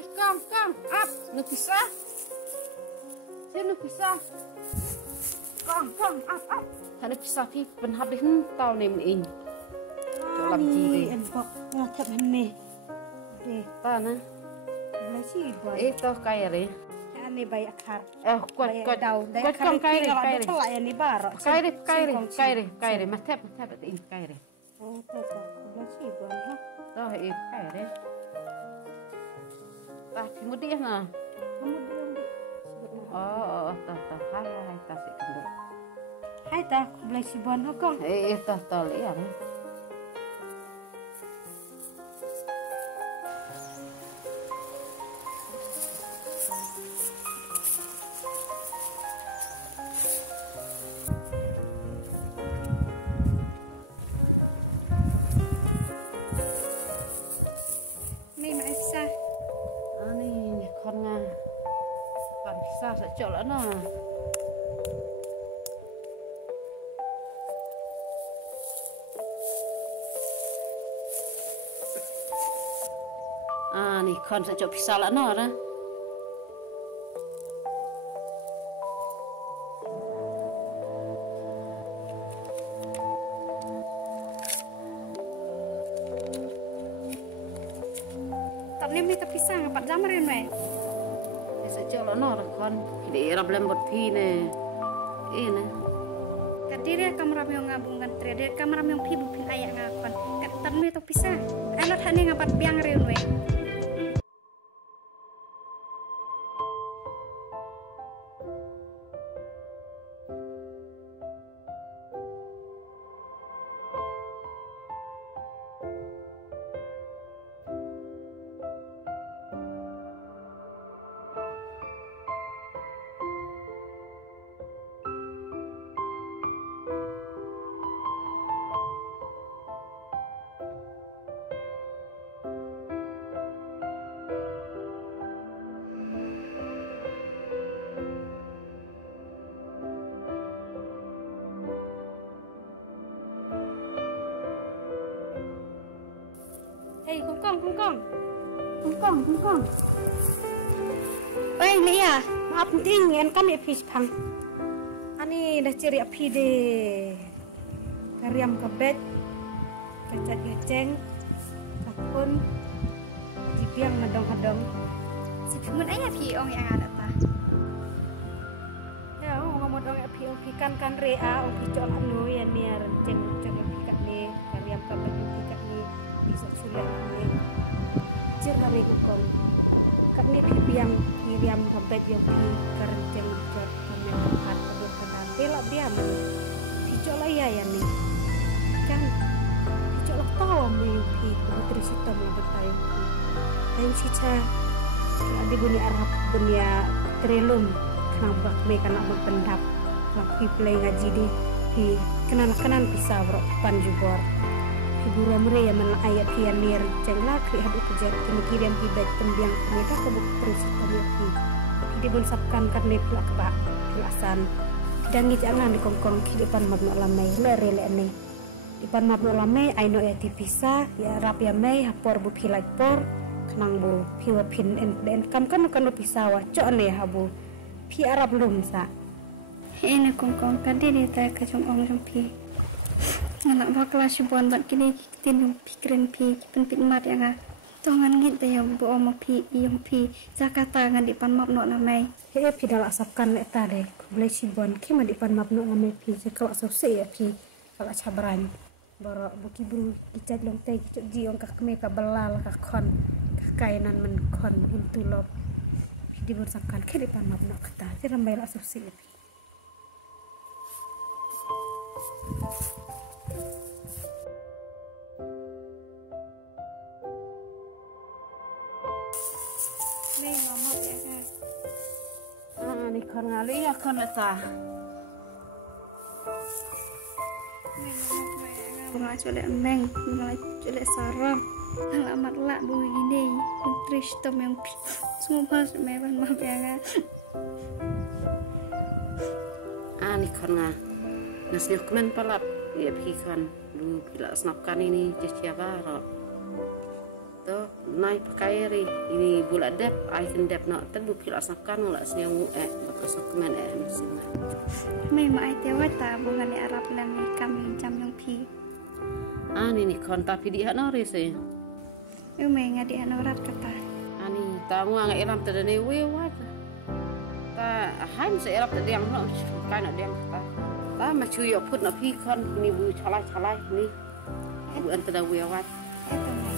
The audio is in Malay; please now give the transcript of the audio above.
Ay, Kang, up, nagpisa. Sino nagpisa? Kang, up. Hani pisa pi penhabis tau nem in. Colam ji đi. Em bọc thập hành nè. Để Ta na. lấy gì vậy? To kaya re. Anh này bay akar. Kuat đầu. Kuat kang kaya re. Kalau lại anh ấy bảo. Kaya re. Mas thep in kaya re. Oh, tak. Lấy gì vậy ha? To in kaya re. Ta pimudi na. Oh, ta. Hai ta sik kenduk. Hai ta, lấy gì vậy ha con? To liam. Mày mà sao? Ani con nga. Bạn sao sẽ chỗ lỡ nào? Ni con sẽ chỗ pizza lỡ nào đó. Tập nem kita pisang, apa jam rin mày? Sẽ chỗ lỡ nào con để làm lem bột phi nè. Nè. Kadiri kamera yang ngabungan trader kamera yang pi bupin ayak ngakon. Kat tan me to pisang. Alat hane ngapat biang rin we. Hey, kung kong. Oi, Lia, maaf penting, en kami fish pang. Ani dah ciri api de. Kariam kebet, kacat geceng, kakun, jipiang nadong-hadong. Si pimun ayah pi ong yang ada ta. Ya, ngomong dong api kan rea, ong picol anu ya ni renceng api kat ni, kariam kebet api kat ni bisa sulit ni. Dari kukong kat ni piang kiriam kabet yang pi kerenceng jod kami tempat kedua kenal telak dia men picok lah ya ni kan picok lah tahu me pi putri sitam yang bertayu pi dan sica di dunia Arab dunia trelum kenapa me kana berpendap laki play ngaji di pi kenan bisa bro panjubor Ibu Ramre yang mana ayat kian nir cenglah kri hadu kejar kini kirim hibet tembiang mereka kebuk terus kami di bonsapkan karena pelak kebak pelasan dan jangan di kongkong kehidupan mabno lamai lere ne depan mabno lamai aino ya tipisa ya rap ya mai hapor bu pilai por kenang bu piwa pin en kam kan pisah waco ne habu pi arab lum sa Ini kongkong kadiri ta kacung ong jampi. Anak bakal subuan buat kini tin pikiran pi penpit mat yang tongan ngit ya bu oma pi iong pi Jakarta ngan di pan map no namai he pi dalak sapkan le ta de boleh sibuan ki ma di pan map no namai pi sekala sose ya pi kala cabran boro buki bru kicat long te kicut jiong ka keme ka belal ka kon ka kainan men kon intulop di bersapkan ke di pan map no kata tirambai la sose pi Nih mama ya kan. Ni kon ngali ya kon leta. Nih mama ya kan. Mulai colek neng, mulai colek sarang. Alamat lak bu ini, yang tristom yang semua pas mewah maaf ya kan. Ni kon nga. Nasnya kemen palap ya pikirkan lu bila snapkan ini jadi apa? Tuh naik pakai ri ini bulat dep ai kendep nak tebu kira sakan lah senyum bekas komen mesin Mai mai tewa ta bungan Arab lan kami jam yang pi. ani ni konta pidi hak nori se Mai ngadi anorat kata. ani tamu ang elam tadane wewat ta haim se erap tadiang no kan diang ta ma chuyo put na pi kon ni bu chalai ni bu antara wewat Eto